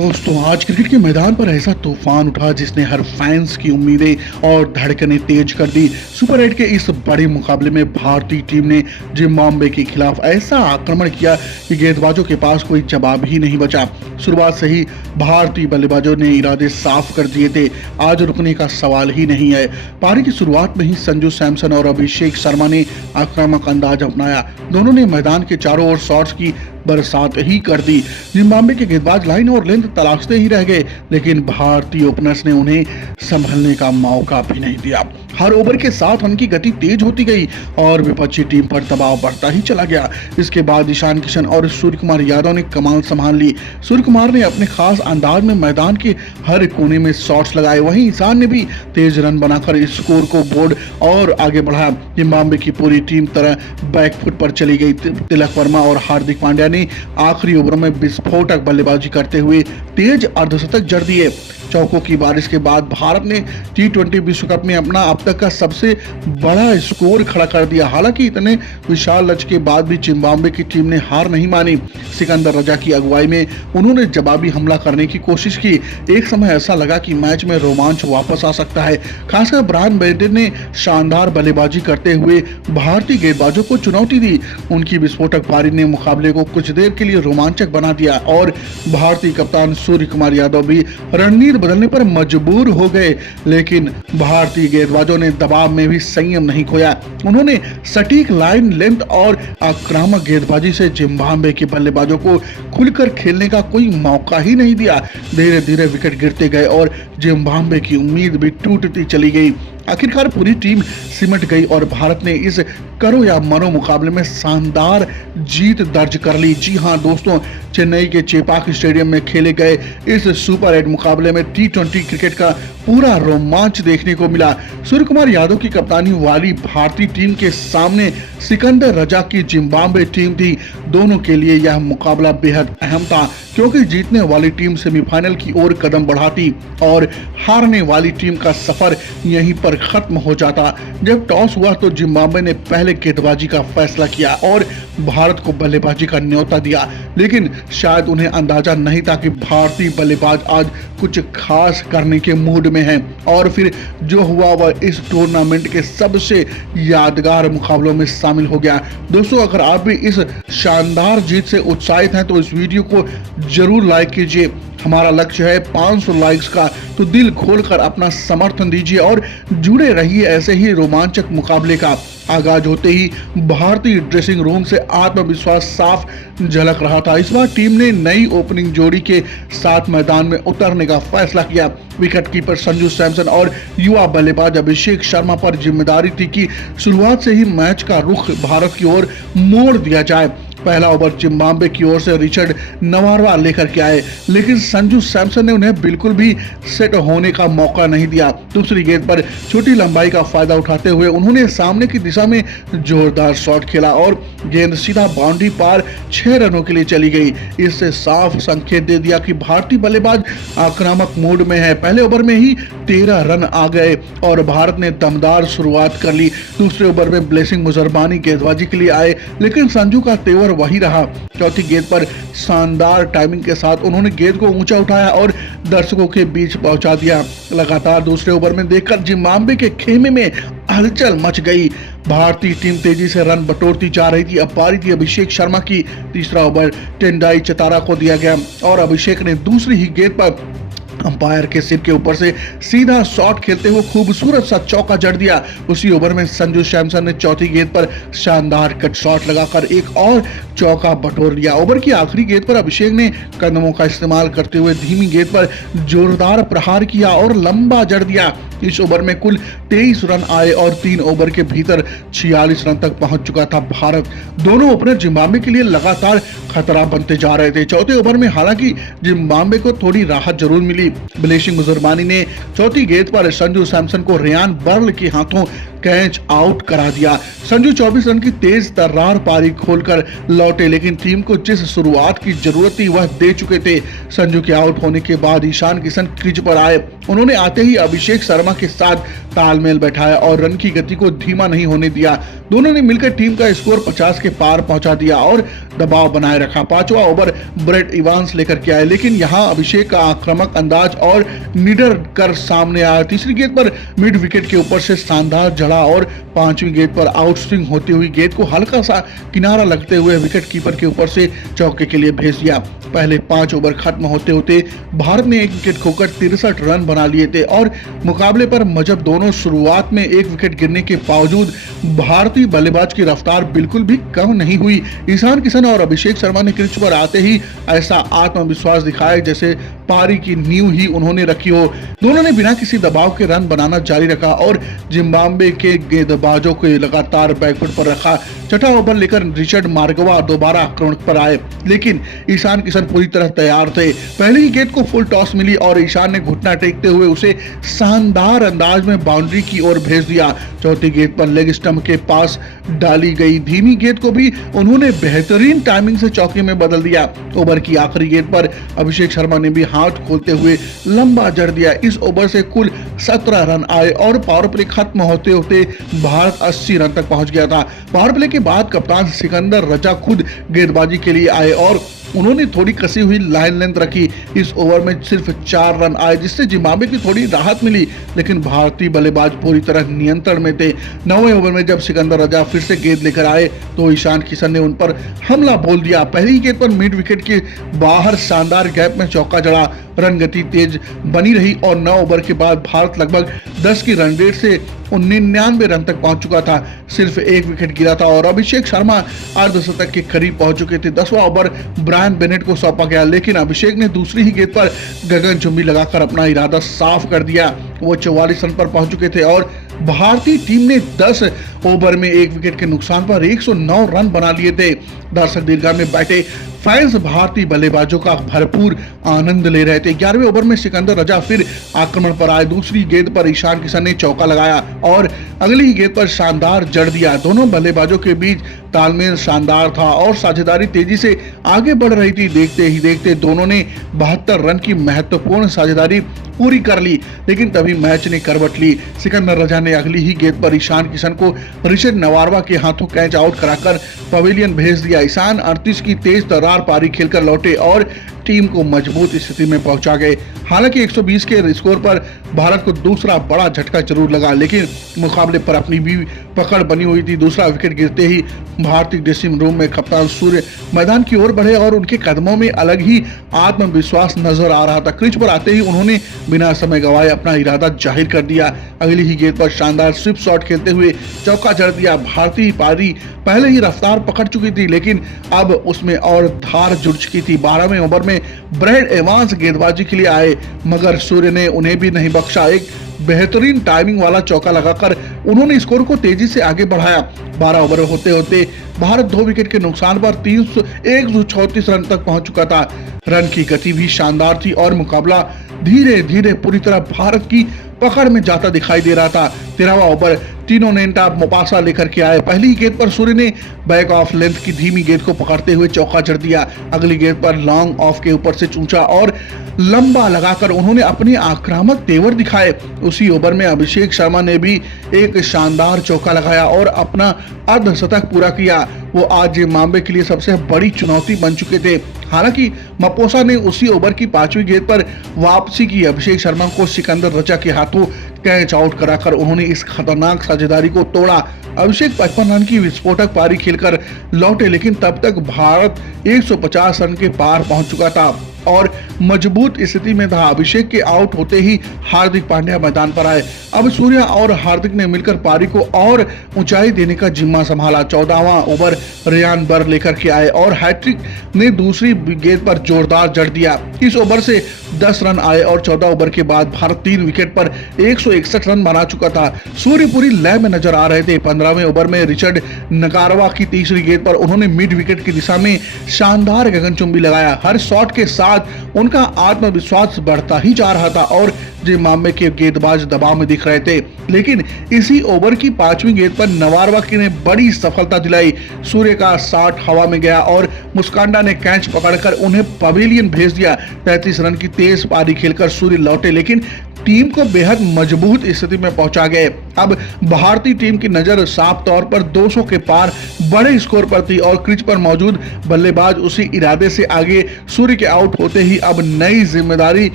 दोस्तों आज क्रिकेट के मैदान पर ऐसा तूफान उठा जिसने हर फैंस की उम्मीदें और धड़कनें तेज कर दी। सुपर 8 के इस बड़े मुकाबले में भारतीय टीम ने जिम्बाब्वे के खिलाफ ऐसा आक्रमण किया कि गेंदबाजों के पास कोई जवाब ही नहीं बचा। शुरुआत से ही भारतीय बल्लेबाजों ने इरादे साफ कर दिए थे, आज रुकने का सवाल ही नहीं है। पारी की शुरुआत में ही संजू सैमसन और अभिषेक शर्मा ने आक्रामक अंदाज अपनाया। दोनों ने मैदान के चारों ओर शॉट्स की बरसात ही कर दी। जिम्बाब्वे के गेंदबाज लाइन और लेंथ तलाशते ही रह गए, लेकिन भारतीय ओपनर्स ने उन्हें संभलने का मौका भी नहीं दिया। हर ओवर के साथ उनकी गति तेज होती गई और विपक्षी टीम पर दबाव बढ़ता ही चला गया। इसके बाद ईशान किशन और सूर्य कुमार यादव ने कमान संभाल ली। सूर्य कुमार ने अपने खास अंदाज में मैदान के हर कोने में शॉट्स लगाए, वहीं ईशान ने भी तेज रन बनाकर स्कोर को बोर्ड और आगे बढ़ाया। जिम्बाब्वे की पूरी टीम तरह बैकफुट पर चली गई। तिलक वर्मा और हार्दिक पांड्या ने आखिरी ओवरों में विस्फोटक बल्लेबाजी करते हुए तेज अर्धशतक जड़ दिए। चौकों की बारिश के बाद भारत ने T20 विश्व कप में अपना अब तक का सबसे बड़ा स्कोर खड़ा कर दिया। हालांकि इतने विशाल लक्ष्य के बाद भी जिम्बाब्वे की टीम ने हार नहीं मानी। सिकंदर रजा की अगुवाई में उन्होंने जवाबी हमला करने की कोशिश की। एक समय ऐसा लगा कि मैच में रोमांच वापस आ सकता है। खासकर ब्रायन बेंटेन ने शानदार बल्लेबाजी करते हुए भारतीय गेंदबाजों को चुनौती दी। उनकी विस्फोटक पारी ने मुकाबले को कुछ देर के लिए रोमांचक बना दिया और भारतीय कप्तान सूर्य कुमार यादव भी रणनीति बदलने पर मजबूर हो गए, लेकिन भारतीय गेंदबाजों ने दबाव में भी संयम नहीं खोया। उन्होंने सटीक लाइन लेंथ और आक्रामक गेंदबाजी से जिम्बाब्वे के बल्लेबाजों को खुलकर खेलने का कोई मौका ही नहीं दिया। धीरे धीरे विकेट गिरते गए और जिम्बाब्वे की उम्मीद भी टूटती चली गई। आखिरकार पूरी टीम सिमट गई और भारत ने इस करो या मरो मुकाबले में शानदार जीत दर्ज कर ली। जी हां दोस्तों, चेन्नई के चेपाक स्टेडियम में खेले गए इस सुपर 8 मुकाबले में T20 क्रिकेट का पूरा रोमांच देखने को मिला। सूर्य कुमार यादव की कप्तानी वाली भारतीय टीम के सामने सिकंदर रजा की जिम्बाब्वे टीम थी। दोनों के लिए यह मुकाबला बेहद अहम था, क्योंकि जीतने वाली टीम सेमीफाइनल की ओर कदम बढ़ाती और हारने वाली टीम का सफर यहीं पर खत्म हो जाता। जब टॉस हुआ तो जिम्बाब्वे ने पहले गेंदबाजी का फैसला किया और भारत को बल्लेबाजी का न्योता दिया, लेकिन शायद उन्हें अंदाजा नहीं था कि भारतीय बल्लेबाज आज कुछ खास करने के मूड में हैं। और फिर जो हुआ वह इस टूर्नामेंट के सबसे यादगार मुकाबलों में शामिल हो गया। दोस्तों, अगर आप भी इस शानदार जीत से उत्साहित हैं तो इस वीडियो को जरूर लाइक कीजिए। हमारा लक्ष्य है 500 लाइक्स का, तो दिल खोलकर अपना समर्थन दीजिए और जुड़े रहिए ऐसे ही रोमांचक मुकाबले का। आगाज होते ही भारतीय ड्रेसिंग रूम से आत्मविश्वास साफ झलक रहा था। इस बार टीम ने नई ओपनिंग जोड़ी के साथ मैदान में उतरने का फैसला किया। विकेटकीपर संजू सैमसन और युवा बल्लेबाज अभिषेक शर्मा पर जिम्मेदारी थी कि शुरुआत से ही मैच का रुख भारत की ओर मोड़ दिया जाए। पहला ओवर जिम्बाब्वे की ओर से रिचर्ड नवारवा लेकर के आए, लेकिन संजू सैमसन ने उन्हें बिल्कुल भी सेट होने का मौका नहीं दिया। दूसरी गेंद पर छोटी लंबाई का फायदा उठाते हुए उन्होंने सामने की दिशा में जोरदार शॉट खेला और गेंद सीधा बाउंड्री पार 6 रनों के लिए चली गई। इससे साफ संकेत दे दिया कि भारतीय बल्लेबाज आक्रामक मूड में है। पहले ओवर में ही 13 रन आ गए और भारत ने दमदार शुरुआत कर ली। दूसरे ओवर में ब्लेसिंग मुजरबानी गेंदबाजी के लिए आए, लेकिन संजू का तेवर वही रहा। चौथी गेंद पर शानदार टाइमिंग के साथ उन्होंने गेंद को ऊंचा उठाया और दर्शकों के बीच पहुंचा दिया। लगातार दूसरे ओवर में देखकर जिम्बाब्वे के खेमे में हलचल मच गई। भारतीय टीम तेजी से रन बटोरती जा रही थी। अब पारी थी अभिषेक शर्मा की। तीसरा ओवर टेंडाई चतारा को दिया गया और अभिषेक ने दूसरी ही गेंद पर अंपायर के सिर के ऊपर से सीधा शॉट खेलते हुए खूबसूरत सा चौका जड़ दिया। उसी ओवर में संजू सैमसन ने चौथी गेंद पर शानदार कट शॉट लगाकर एक और चौका बटोर लिया। ओवर की आखिरी गेंद पर अभिषेक ने कदमों का इस्तेमाल करते हुए धीमी गेंद पर जोरदार प्रहार किया और लंबा जड़ दिया। इस ओवर में कुल 23 रन आए और 3 ओवर के भीतर 46 रन तक पहुंच चुका था भारत। दोनों ओपनर जिम्बाब्वे के लिए लगातार खतरा बनते जा रहे थे। चौथे ओवर में हालांकि जिम्बाब्वे को थोड़ी राहत जरूर मिली। ब्लेसिंग मुजरबानी ने चौथी गेंद पर संजू सैमसन को रेयान बर्ल के हाथों कैच आउट करा दिया। संजू 24 रन की तेज तर्रार पारी खोलकर लौटे, लेकिन टीम को जिस शुरुआत की जरूरत थी वह दे चुके थे। संजू के आउट होने के बाद ईशान किशन क्रीज पर आए। उन्होंने आते ही अभिषेक शर्मा के साथ तालमेल बैठाया और रन की गति को धीमा नहीं होने दिया। दोनों ने मिलकर टीम का स्कोर 50 के पार पहुंचा दिया और दबाव बनाए रखा। पांचवा ओवर ब्रेट इवांस लेकर के आए, लेकिन यहां अभिषेक का आक्रामक अंदाज और निडर कर सामने आया। तीसरी गेंद पर मिड विकेट के ऊपर से शानदार जड़ा और पांचवी गेंद पर आउट स्विंग होती हुई गेंद को हल्का सा किनारा लगते हुए विकेट कीपर के ऊपर से चौके के लिए भेज दिया। पहले 5 ओवर खत्म होते होते भारत ने एक विकेट खोकर 63 रन बना लिए थे और मुकाबले पर मजब दोनों शुरुआत में एक विकेट गिरने के बावजूद भारतीय बल्लेबाज की रफ्तार बिल्कुल भी कम नहीं हुई। ईशान किशन और अभिषेक शर्मा ने क्रीज पर आते ही ऐसा आत्मविश्वास दिखाया जैसे पारी की नींव ही उन्होंने रखी हो। दोनों ने बिना किसी दबाव के रन बनाना जारी रखा और जिम्बाब्वे के गेंदबाजों को लगातार बैकफुट पर रखा। छठा ओवर लेकर रिचर्ड मार्गवा दोबारा आक्रमण पर आए, लेकिन ईशान किशन पूरी तरह तैयार थे। पहली ही गेंद को फुल टॉस मिली और ईशान ने घुटना टेकते हुए उसे शानदार अंदाज में बाउंड्री की ओर भेज दिया। चौथी गेंद पर लेग स्टंप के पास डाली गई धीमी गेंद को भी उन्होंने बेहतरीन टाइमिंग से चौके में बदल दिया। ओवर की आखिरी गेंद पर अभिषेक शर्मा ने भी हाथ खोलते हुए लंबा जड़ दिया। इस ओवर से कुल 17 रन आए और पावर प्ले खत्म होते होते भारत 80 रन तक पहुंच गया था। पावर प्ले के बाद कप्तान सिकंदर रजा खुद गेंदबाजी के लिए आए और उन्होंने थोड़ी कसी हुई लाइन लेंथ रखी। इस ओवर में सिर्फ 4 रन आए, जिससे जिम्बाब्वे की थोड़ी राहत मिली, लेकिन भारतीय बल्लेबाज पूरी तरह नियंत्रण में थे। 9वें ओवर में जब सिकंदर रजा फिर से गेंद लेकर आए तो ईशान किशन ने उन पर हमला बोल दिया। पहली गेंद पर मिड विकेट के बाहर शानदार गैप में चौका जड़ा। रन गति तेज बनी रही और 9 ओवर के बाद भारत लगभग 10 की रन रेट से 99 रन तक पहुंच चुका था। सिर्फ एक विकेट गिरा था और अभिषेक शर्मा अर्धशतक के करीब पहुंच चुके थे। 10वां ओवर ब्रायन बेनेट को सौंपा गया, लेकिन अभिषेक ने दूसरी ही गेंद पर गगनचुंबी लगाकर अपना इरादा साफ कर दिया। वो 44 रन पर पहुंच चुके थे और भारतीय टीम ने 10 ओवर में एक विकेट के नुकसान पर 109 रन बना लिए थे। दर्शक दीर्घा में बैठे फैंस भारतीय बल्लेबाजों का भरपूर आनंद ले रहे थे। 11वें ओवर में सिकंदर रजा फिर आक्रमण पर आए। दूसरी गेंद पर ईशान किशन ने चौका लगाया और अगली ही गेंद पर शानदार जड़ दिया। दोनों बल्लेबाजों के बीच तालमेल शानदार था और साझेदारी तेजी से आगे बढ़ रही थी। देखते ही देखते दोनों ने 72 रन की महत्वपूर्ण साझेदारी पूरी कर ली, लेकिन तभी मैच ने करवट ली। सिकंदर रजा ने अगली ही गेंद पर ईशान किशन को रिचर्ड नवारवा के हाथों कैच आउट कराकर पवेलियन भेज दिया। ईशान 38 की तेज तर्रार पारी खेलकर लौटे और टीम को मजबूत स्थिति में पहुंचा गए। हालांकि 120 के स्कोर पर भारत को दूसरा बड़ा झटका जरूर लगा, लेकिन मुकाबले पर अपनी भी पकड़ बनी हुई थी। दूसरा विकेट गिरते ही भारतीय ड्रेसिंग रूम में कप्तान सूर्य मैदान की ओर बढ़े और उनके कदमों में अलग ही आत्मविश्वास नजर आ रहा था। क्रीज पर आते ही उन्होंने बिना समय गवाए अपना इरादा जाहिर कर दिया। अगली ही गेंद पर शानदार स्विप शॉट खेलते हुए चौका जड़ दिया। भारतीय पारी पहले ही रफ्तार पकड़ चुकी थी, लेकिन अब उसमें और धार जुड़ चुकी थी। 12वें ओवर में ब्रेट इवांस गेंदबाजी के लिए आए, मगर सूर्य ने उन्हें भी नहीं बख्शा। एक बेहतरीन टाइमिंग वाला चौका लगाकर उन्होंने स्कोर को तेजी से आगे बढ़ाया। 12 ओवर होते होते भारत 2 विकेट के नुकसान पर 134 रन तक पहुंच चुका था। रन की गति भी शानदार थी और मुकाबला धीरे धीरे पूरी तरह भारत की पकड़ में जाता दिखाई दे रहा था। 13वां ओवर तीनों ने मोपासा लेकर के आए। पहली गेंद पर सूर्य ने बैक ऑफ लेंथ की धीमी गेंद को पकड़ते हुए चौका जड़ दिया। अगली गेंद पर लॉन्ग ऑफ के ऊपर से चूंचा और लंबा लगाकर उन्होंने अपने आक्रामक तेवर दिखाए। उसी ओवर में अभिषेक शर्मा ने भी एक शानदार चौका लगाया और अपना अर्धशतक पूरा किया। वो आज जिम्बाब्वे के लिए सबसे बड़ी चुनौती बन चुके थे। हालांकि मपोसा ने उसी ओवर की 5वीं गेंद पर वापसी की। अभिषेक शर्मा को सिकंदर रजा के हाथों कैच आउट कराकर उन्होंने इस खतरनाक साझेदारी को तोड़ा। अभिषेक 55 रन की विस्फोटक पारी खेलकर लौटे, लेकिन तब तक भारत 150 रन के पार पहुंच चुका था और मजबूत स्थिति में था। अभिषेक के आउट होते ही हार्दिक पांड्या मैदान पर आए। अब सूर्या और हार्दिक ने मिलकर पारी को और ऊंचाई देने का जिम्मा संभाला। 14वां ओवर रेयान बर लेकर के आए और हैट्रिक ने दूसरी गेंद पर जोरदार जड़ दिया। इस ओवर से 10 रन आए और 14 ओवर के बाद भारत 3 विकेट पर 161 रन बना चुका था। सूर्य पूरी लय में नजर आ रहे थे। 15वें ओवर में रिचर्ड नकारवा की तीसरी गेंद पर उन्होंने मिड विकेट की दिशा में शानदार गगनचुंबी लगाया। हर शॉट के साथ उनका आत्मविश्वास बढ़ता ही जा रहा था और जिम्बाब्वे के गेंदबाज दबाव में दिख रहे थे, लेकिन इसी ओवर की 5वीं गेंद पर नवारवा ने बड़ी सफलता दिलाई। सूर्य का 60 हवा में गया और मुस्कांडा ने कैच पकड़कर उन्हें पवेलियन भेज दिया। 33 रन की तेज पारी खेलकर सूर्य लौटे, लेकिन टीम को बेहद मजबूत स्थिति में पहुंचा गए। अब भारतीय टीम की नजर साफ तौर पर 200 के पार बड़े स्कोर पर थी और क्रीज पर मौजूद बल्लेबाज उसी इरादे से आगे सूर्य के आउट होते ही अब नई जिम्मेदारी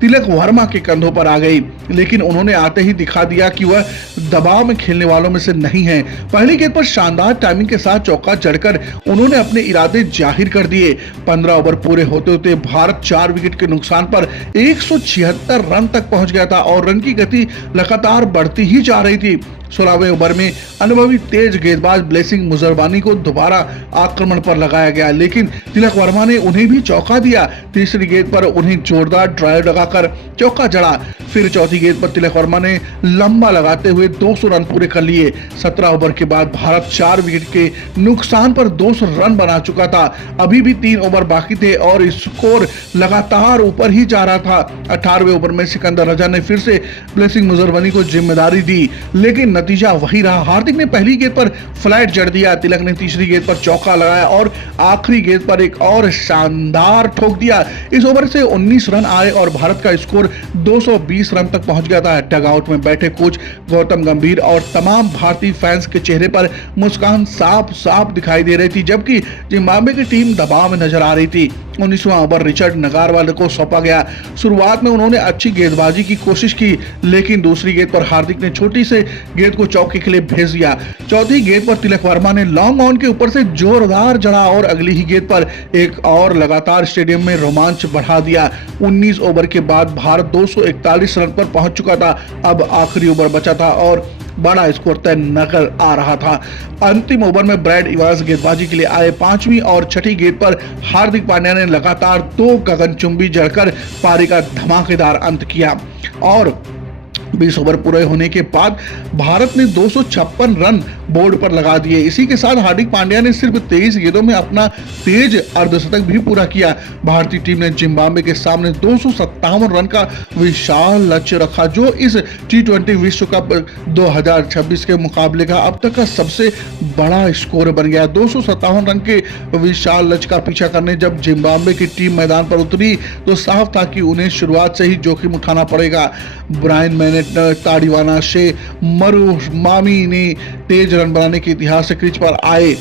तिलक वर्मा के कंधों पर आ गई, लेकिन उन्होंने आते ही दिखा दिया कि वह दबाव में खेलने वालों में से नहीं है। पहली गेंद पर शानदार टाइमिंग के साथ चौका जड़कर उन्होंने अपने इरादे जाहिर कर दिए। 15 ओवर पूरे होते होते भारत 4 विकेट के नुकसान पर 176 रन तक पहुंच गया था और रन की गति लगातार बढ़ती ही जा रही थी। 16वें ओवर में अनुभवी तेज गेंदबाज ब्लेसिंग मुजरबानी को दोबारा आक्रमण पर लगाया गया, लेकिन तिलक वर्मा ने उन्हें भी चौका दिया। तीसरी गेंद पर उन्हें जोरदार ड्राइव लगाकर चौका जड़ा। फिर चौथी गेंद पर तिलक वर्मा ने लंबा लगाते हुए 200 रन पूरे कर लिए। 17 ओवर के बाद भारत 4 विकेट के नुकसान पर 200 रन बना चुका था। अभी भी 3 ओवर बाकी थे और स्कोर लगातार ऊपर ही जा रहा था। 18वें ओवर में सिकंदर रजा ने फिर से ब्लेसिंग मुजरबानी को जिम्मेदारी दी, लेकिन नतीजा वही रहा। हार्दिक ने पहली गेंद पर फ्लैट जड़ दिया, तिलक ने तीसरी गेंद पर चौका लगाया और आखिरी गेंद पर एक और शानदार ठोक दिया। इस ओवर से 19 रन आए और भारत का स्कोर 220 रन तक पहुंच गया था। डगआउट में बैठे कोच गौतम गंभीर और तमाम भारतीय फैंस के चेहरे पर मुस्कान साफ साफ दिखाई दे रही थी, जबकि जिम्बाब्वे की टीम दबाव में नजर आ रही थी। 19वां ओवर रिचर्ड नगारवाल को सौंपा गया। शुरुआत में उन्होंने अच्छी गेंदबाजी की कोशिश की, लेकिन दूसरी गेंद पर हार्दिक ने छोटी से गेंद को चौके के लिए भेज दिया। चौथी गेंद पर तिलक वर्मा ने लॉन्ग ऑन के ऊपर से जोरदार जड़ा और अगली ही गेंद पर एक और लगातार स्टेडियम में रोमांच बढ़ा दिया। 19 ओवर के बाद भारत 241 रन पर पहुंच चुका था। अब आखिरी ओवर बचा था और बड़ा स्कोर तय नजर आ रहा था। अंतिम ओवर में ब्रैड इवांस गेंदबाजी के लिए आए। 5वीं और 6ठी गेंद पर हार्दिक पांड्या ने लगातार 2 गगनचुंबी जड़कर पारी का धमाकेदार अंत किया और 20 ओवर पूरे होने के बाद भारत ने 256 रन बोर्ड पर लगा दिए। इसी के साथ हार्दिक पांड्या ने सिर्फ 23 गेंदों में अपना तेज अर्धशतक भी पूरा किया। भारतीय टीम ने जिम्बाब्वे के सामने 257 रन का विशाल लक्ष्य रखा, जो इस T20 विश्व कप 2026 के मुकाबले का अब तक का सबसे बड़ा स्कोर बन गया। 257 रन के विशाल लक्ष्य का पीछा करने जब जिम्बाब्वे की टीम मैदान पर उतरी तो साफ था कि उन्हें शुरुआत से ही जोखिम उठाना पड़ेगा। ब्रायन मैनेट, ताड़ीवाना, शे, मरुमामी ने तेज रन बनाने के इतिहास से क्रीज पर आए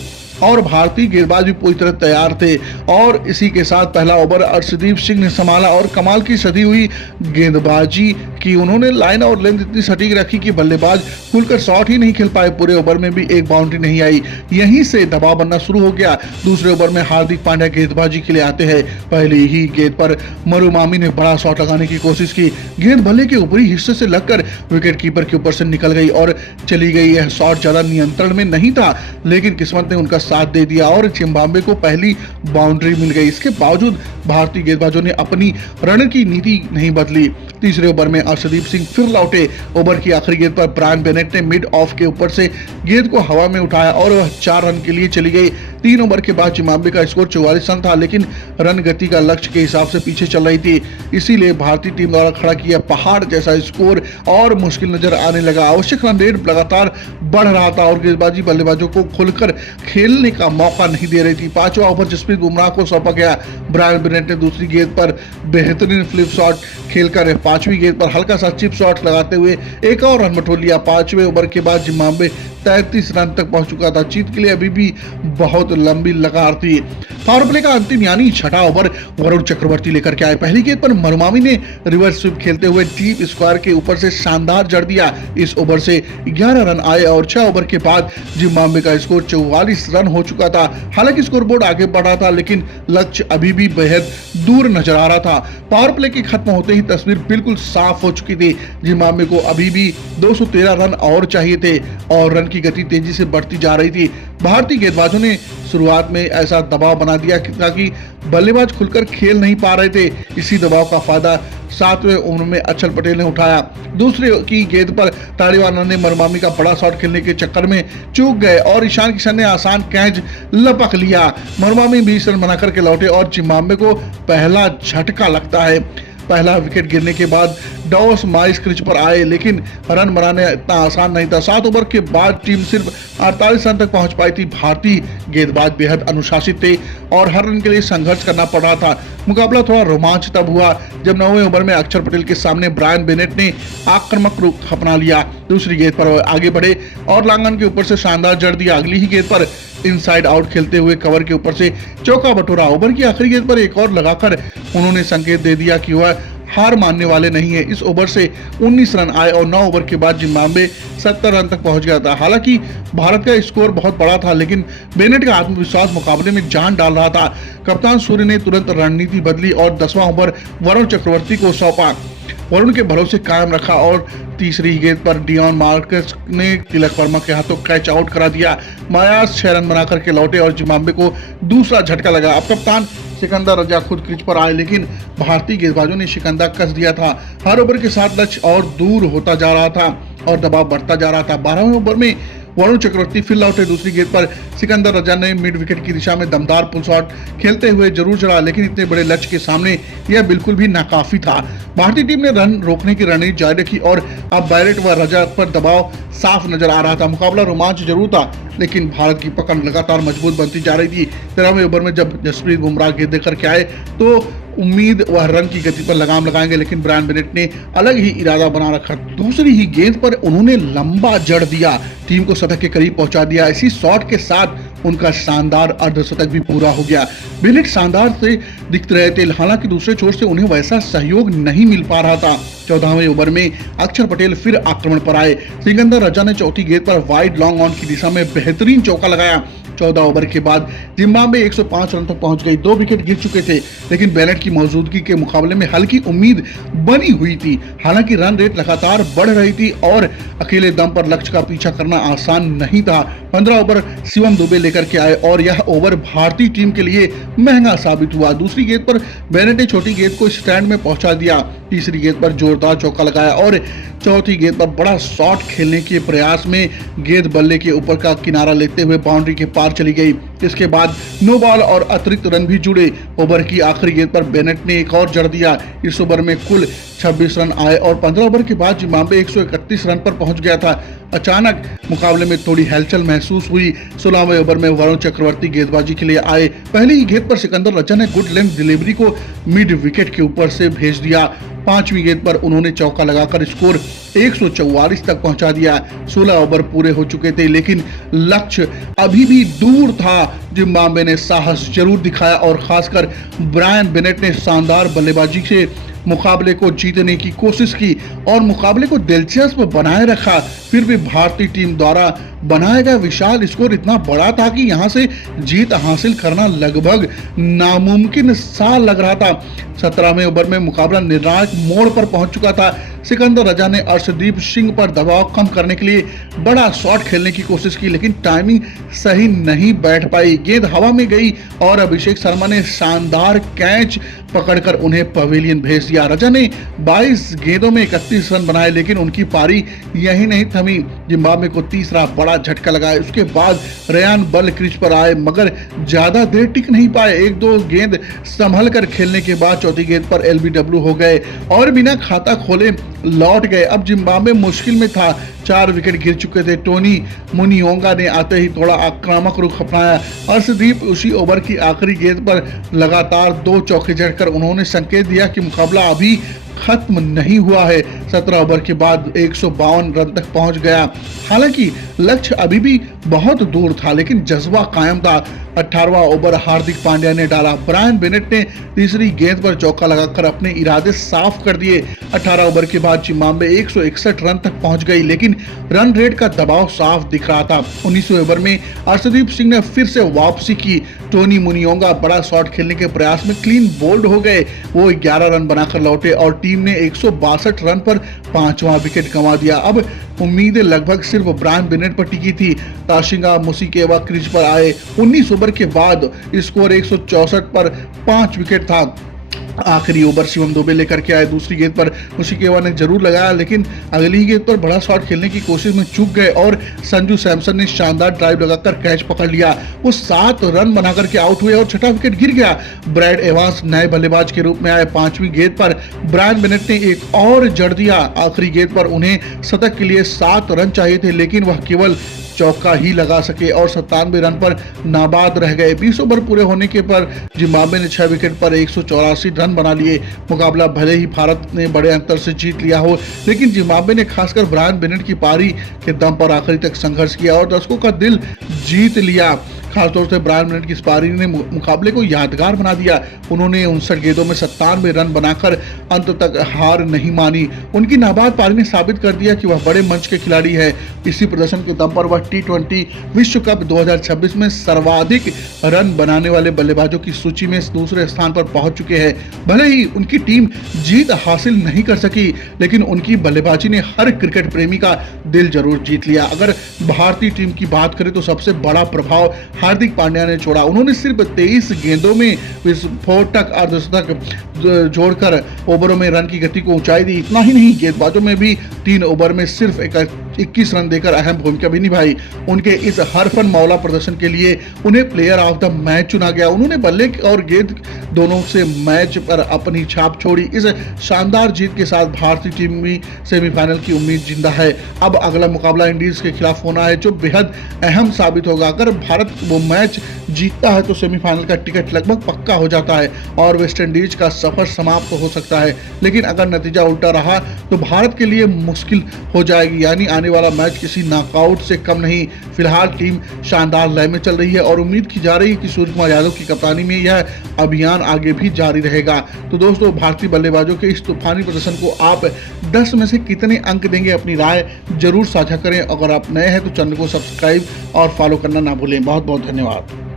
और भारतीय गेंदबाज भी पूरी तरह तैयार थे और इसी के साथ पहला ओवर अर्शदीप सिंह ने संभाला और कमाल की सदी हुई गेंदबाजी की। उन्होंने लाइन और लेंथ इतनी सटीक रखी कि बल्लेबाज खुलकर शॉट ही नहीं खेल पाए। पूरे ओवर में भी एक बाउंड्री नहीं आई। यहीं से दबाव बनना शुरू हो गया। दूसरे ओवर में हार्दिक पांड्या गेंदबाजी के लिए आते हैं। पहली ही गेंद पर मरुमामी ने बड़ा शॉट लगाने की कोशिश की। गेंद बल्ले के ऊपरी हिस्से से लगकर विकेट कीपर के ऊपर से निकल गई और चली गई। यह शॉट ज्यादा नियंत्रण में नहीं था, लेकिन किस्मत ने उनका साथ दे दिया और जिम्बाब्वे को पहली बाउंड्री मिल गई। इसके बावजूद भारतीय गेंदबाजों ने अपनी रन की नीति नहीं बदली। तीसरे ओवर में अर्शदीप सिंह फिर लौटे। ओवर की आखिरी गेंद पर ब्रायन बेनेट ने मिड ऑफ के ऊपर से गेंद को हवा में उठाया और वह 4 रन के लिए चली गई। 3 ओवर के बाद जिम्बाब्वे का स्कोर 44 रन था, लेकिन रन गति का लक्ष्य के हिसाब से पीछे चल रही थी। इसीलिए भारतीय टीम द्वारा खड़ा किया पहाड़ जैसा स्कोर और मुश्किल नजर आने लगा। आवश्यक रन रेट लगातार बढ़ रहा था और गेंदबाजी बल्लेबाजों को खुलकर खेलने का मौका नहीं दे रही थी। 5वां ओवर जसप्रीत बुमराह को सौंपा गया। ब्रायन बेनेट ने दूसरी गेंद पर बेहतरीन फ्लिप शॉट खेलकर 5वीं गेंद पर हल्का सा चिप शॉट लगाते हुए एक और रन बटोर लिया। 5वें ओवर के बाद जिम्बाब्वे 33 रन तक पहुंच चुका था। जीत के लिए अभी भी बहुत लंबी लगार थी। पावर प्ले का अंतिम यानी 6ठा ओवर वरुण चक्रवर्ती लेकर के आए। पहली गेंद पर मरुमामी ने रिवर्स स्वीप खेलते हुए डीप स्क्वायर के ऊपर से शानदार जड़ दिया। इस ओवर से 11 रन आए और 6 ओवर के बाद जिम्बाब्वे का स्कोर 44 रन हो चुका था। हालांकि स्कोरबोर्ड आगे बढ़ रहा था, लेकिन लक्ष्य अभी भी बेहद दूर नजर आ रहा था। पावर प्ले के खत्म होते ही तस्वीर बिल्कुल साफ हो चुकी थी। जिम्बाब्वे को अभी भी 213 रन और चाहिए थे और रन की गति तेजी से बढ़ती जा रही थी। भारतीय गेंदबाजों ने शुरुआत में ऐसा दबाव बना दिया ताकि बल्लेबाज खुलकर खेल नहीं पा रहे थे। इसी दबाव का फायदा 7वें ओवर में अक्षर पटेल ने उठाया। दूसरे की गेंद पर ताड़ीवाना ने मरुमामी का बड़ा शॉट खेलने के चक्कर में चूक गए और ईशान किशन ने आसान कैच लपक लिया। मरुमामी 20 रन बना करके लौटे और जिम्बाब्वे को पहला झटका लगता है। पहला विकेट गिरने के बाद डॉस माइस क्रीज पर आए, लेकिन रन बनाने इतना आसान नहीं था। 7 ओवर के बाद टीम सिर्फ 48 रन तक पहुंच पाई थी। भारतीय गेंदबाज बेहद अनुशासित थे और हर रन के लिए संघर्ष करना पड़ रहा था। मुकाबला थोड़ा रोमांच तब हुआ जब 9वें ओवर में अक्षर पटेल के सामने ब्रायन बेनेट ने आक्रामक रुख अपना लिया। दूसरी गेंद पर आगे बढ़े और लांगन के ऊपर से शानदार जड़ दिया। अगली ही गेंद पर इनसाइड आउट खेलते हुए कवर के ऊपर से चौका बटोरा। ओवर की आखिरी गेंद पर एक और लगाकर उन्होंने संकेत दे दिया कि वह हार मानने वाले नहीं है। इस ओवर से 19 रन आए और 9 ओवर के बाद जिम्बाब्वे 70 रन तक पहुंच गया था। हालांकि भारत का स्कोर बहुत बड़ा था, लेकिन बेनेट का आत्मविश्वास मुकाबले में जान डाल रहा था। कप्तान सूर्य ने तुरंत रणनीति बदली और 10वां ओवर वरुण चक्रवर्ती को सौंपा। वरुण के भरोसे कायम रखा और तीसरी गेंद पर डियॉन मार्कस ने तिलक वर्मा के हाथों कैच आउट करा दिया। मायास 6 रन बनाकर के लौटे और जिम्बाब्वे को दूसरा झटका लगा। अब कप्तान सिकंदर रजा खुद क्रीज पर आए, लेकिन भारतीय गेंदबाजों ने शिकंजा कस दिया था। हर ओवर के साथ लक्ष्य और दूर होता जा रहा था और दबाव बढ़ता जा रहा था। 12वें ओवर में वरुण चक्रवर्ती फिर लौटे। दूसरी गेंद पर सिकंदर रजा ने मिड विकेट की दिशा में दमदार पुल शॉट खेलते हुए जरूर चढ़ा, लेकिन इतने बड़े लक्ष्य के सामने यह बिल्कुल भी नाकाफी था। भारतीय टीम ने रन रोकने की रणनीति जारी रखी और अब बैरेट व रजा पर दबाव साफ नजर आ रहा था। मुकाबला रोमांच जरूर था, लेकिन भारत की पकड़ लगातार मजबूत बनती जा रही थी। 13वें ओवर में जब जसप्रीत बुमराह गेंद देकर के आए तो उम्मीद वह रन की गति पर लगाम लगाएंगे, लेकिन ब्रायन बेनेट ने अलग ही इरादा बना रखा। दूसरी ही गेंद पर उन्होंने लंबा जड़ दिया, टीम को शतक के करीब पहुंचा दिया। इसी शॉट के साथ उनका शानदार अर्धशतक भी पूरा हो गया। बेनेट शानदार से दिखते रहे थे, हालांकि दूसरे छोर से उन्हें वैसा सहयोग नहीं मिल पा रहा था। 14वें ओवर में अक्षर पटेल फिर आक्रमण पर आए। सिकंदर रजा ने चौथी गेंद पर वाइड लॉन्ग ऑन की दिशा में बेहतरीन चौका लगाया। 14 ओवर के बाद जिम्बाब्वे 105 रन तक पहुंच गई। 2 विकेट गिर चुके थे, लेकिन बेनेट की मौजूदगी के मुकाबले में हल्की उम्मीद बनी हुई थी। हालांकि रन रेट लगातार बढ़ रही थी और अकेले दम पर लक्ष्य का पीछा करना आसान नहीं था। 15 ओवर शिवम दुबे लेकर के आए और यह ओवर भारतीय टीम के लिए महंगा साबित हुआ। दूसरी गेंद पर बेनेट ने छोटी गेंद को स्टैंड में पहुंचा दिया। तीसरी गेंद पर जोरदार चौका लगाया और चौथी गेंद पर बड़ा शॉट खेलने के प्रयास में गेंद बल्ले के ऊपर का किनारा लेते हुए बाउंड्री के पार चली गई। इसके बाद नो बॉल और अतिरिक्त रन भी जुड़े। ओवर की आखिरी गेंद पर बेनेट ने एक और जड़ दिया। इस ओवर में कुल 26 रन आए और 15 ओवर के बाद जिम्बाब्वे 131 रन पर पहुंच गया था। अचानक मुकाबले में थोड़ी हलचल महसूस हुई। 16वें ओवर में वरुण चक्रवर्ती गेंदबाजी के लिए आए। पहली ही गेंद पर सिकंदर रजा ने गुड लेंथ डिलीवरी को मिड विकेट के ऊपर से भेज दिया। 5वीं गेंद पर उन्होंने चौका लगाकर स्कोर 144 तक पहुंचा दिया। 16 ओवर पूरे हो चुके थे, लेकिन लक्ष्य अभी भी दूर था। जिम्बाब्वे ने साहस जरूर दिखाया और खासकर ब्रायन बेनेट ने शानदार बल्लेबाजी से मुकाबले को जीतने की कोशिश की और मुकाबले को दिलचस्प बनाए रखा। फिर भी भारतीय टीम द्वारा बनाया गया विशाल स्कोर इतना बड़ा था कि यहां से जीत हासिल करना लगभग नामुमकिन सा लग रहा था। 17वें ओवर में मुकाबला निर्णायक मोड़ पर पहुंच चुका था। सिकंदर रजा ने अर्शदीप सिंह पर दबाव कम करने के लिए बड़ा शॉट खेलने की कोशिश की, लेकिन टाइमिंग सही नहीं बैठ पाई। गेंद हवा में गई और अभिषेक शर्मा ने शानदार कैच पकड़कर उन्हें पवेलियन भेज दिया। रजा ने 22 गेंदों में 31 रन बनाए, लेकिन उनकी पारी यही नहीं थमी। जिम्बाब्वे को तीसरा बड़ा झटका लगा। उसके बाद रेयान बल क्रीज पर आए, मगर ज्यादा देर टिक नहीं पाए। 1-2 गेंद संभल कर खेलने के बाद चौथी गेंद पर LBW हो गए और बिना खाता खोले लौट गए। अब जिम्बाब्वे मुश्किल में था। 4 विकेट गिर चुके थे। टोनी मुनियोंगा ने आते ही थोड़ा आक्रामक रुख अपनाया। अर्शदीप उसी ओवर की आखिरी गेंद पर लगातार 2 चौके जड़कर उन्होंने संकेत दिया कि मुकाबला अभी खत्म नहीं हुआ है। 17 ओवर के बाद 152 रन तक पहुंच गया। हालांकि लक्ष्य अभी भी बहुत दूर था, लेकिन जज्बा कायम था। 18वां ओवर हार्दिक पांड्या ने डाला। ब्रायन बेनेट ने तीसरी गेंद पर चौका लगाकर अपने इरादे साफ कर दिए। 18 ओवर के बाद जिम्बाब्वे 161 रन तक पहुंच गई, लेकिन रन रेट का दबाव साफ दिख रहा था। 19वें ओवर में अर्शदीप सिंह ने फिर से वापसी की। टोनी मुनियोंगा बड़ा शॉट खेलने के प्रयास में क्लीन बोल्ड हो गए। वो 11 रन बनाकर लौटे और टीम ने 162 रन पर 5वां विकेट गंवा दिया। अब उम्मीदें लगभग सिर्फ ब्रायन बेनेट पर टिकी थी। ताशिंगा मुसीकेवा क्रीज पर आए। 19 ओवर के बाद स्कोर 164 पर 5 विकेट था। आखिरी ओवर शिवम दुबे लेकर के आए। दूसरी गेंद पर ऋषिकेवा ने जरूर लगाया, लेकिन अगली ही गेंद पर बड़ा शॉट खेलने की कोशिश में चूक गए और संजू सैमसन ने शानदार ड्राइव लगाकर कैच पकड़ लिया। वो 7 रन बनाकर के आउट हुए और छठा विकेट गिर गया। ब्रैड एवांस नए बल्लेबाज के रूप में आए। 5वीं गेंद पर ब्रायन बेनेट ने एक और जड़ दिया। आखिरी गेंद पर उन्हें शतक के लिए 7 रन चाहिए थे, लेकिन वह केवल चौका ही लगा सके और 97 रन पर नाबाद रह गए। 20 ओवर पूरे होने के पर जिम्बाब्वे ने 6 विकेट पर 184 रन बना लिए। मुकाबला भले ही भारत ने बड़े अंतर से जीत लिया हो, लेकिन जिम्बाब्वे ने खासकर ब्रायन बेनेट की पारी के दम पर आखिरी तक संघर्ष किया और दर्शकों का दिल जीत लिया। खासतौर से ब्रायन बेनेट की इस पारी ने मुकाबले को यादगार बना दिया। उन्होंने 59 गेंदों में 97 रन बनाकर अंत तक हार नहीं मानी। उनकी नाबाद पारी ने साबित कर दिया कि वह बड़े मंच के खिलाड़ी है। इसी प्रदर्शन के दम पर वह T20 विश्व कप 2026 में सर्वाधिक रन बनाने वाले बल्लेबाजों की सूची में दूसरे स्थान पर पहुंच चुके हैं। भले ही उनकी टीम जीत हासिल नहीं कर सकी, लेकिन उनकी बल्लेबाजी ने हर क्रिकेट प्रेमी का दिल जरूर जीत लिया। अगर भारतीय टीम की बात करें तो सबसे बड़ा प्रभाव हार्दिक पांड्या ने छोड़ा। उन्होंने सिर्फ 23 गेंदों में विस्फोटक अर्धशतक जोड़कर ओवरों में रन की गति को ऊंचाई दी। इतना ही नहीं, गेंदबाजों में भी 3 ओवर में सिर्फ 21 रन देकर अहम भूमिका भी निभाई। उनके इस हरफन मौला प्रदर्शन के लिए उन्हें प्लेयर ऑफ द मैच चुना गया। उन्होंने बल्ले और गेंद दोनों से मैच पर अपनी छाप छोड़ी। इस शानदार जीत के साथ भारतीय टीम भी सेमीफाइनल की उम्मीद जिंदा है। अब अगला मुकाबला इंडीज के खिलाफ होना है, जो बेहद अहम साबित होगा। अगर भारत वो मैच जीतता है तो सेमीफाइनल का टिकट लगभग पक्का हो जाता है और वेस्ट इंडीज का सफर समाप्त हो सकता है। लेकिन अगर नतीजा उल्टा रहा तो भारत के लिए मुश्किल हो जाएगी, यानी आने वाला मैच किसी नॉकआउट से कम नहीं। फिलहाल टीम शानदार लय में चल रही है और उम्मीद की जा रही है कि सूर्य कुमार यादव की कप्तानी में यह अभियान आगे भी जारी रहेगा। तो दोस्तों, भारतीय बल्लेबाजों के इस तूफानी प्रदर्शन को आप 10 में से कितने अंक देंगे, अपनी राय जरूर साझा करें। अगर आप नए हैं तो चैनल को सब्सक्राइब और फॉलो करना ना भूलें। बहुत बहुत धन्यवाद।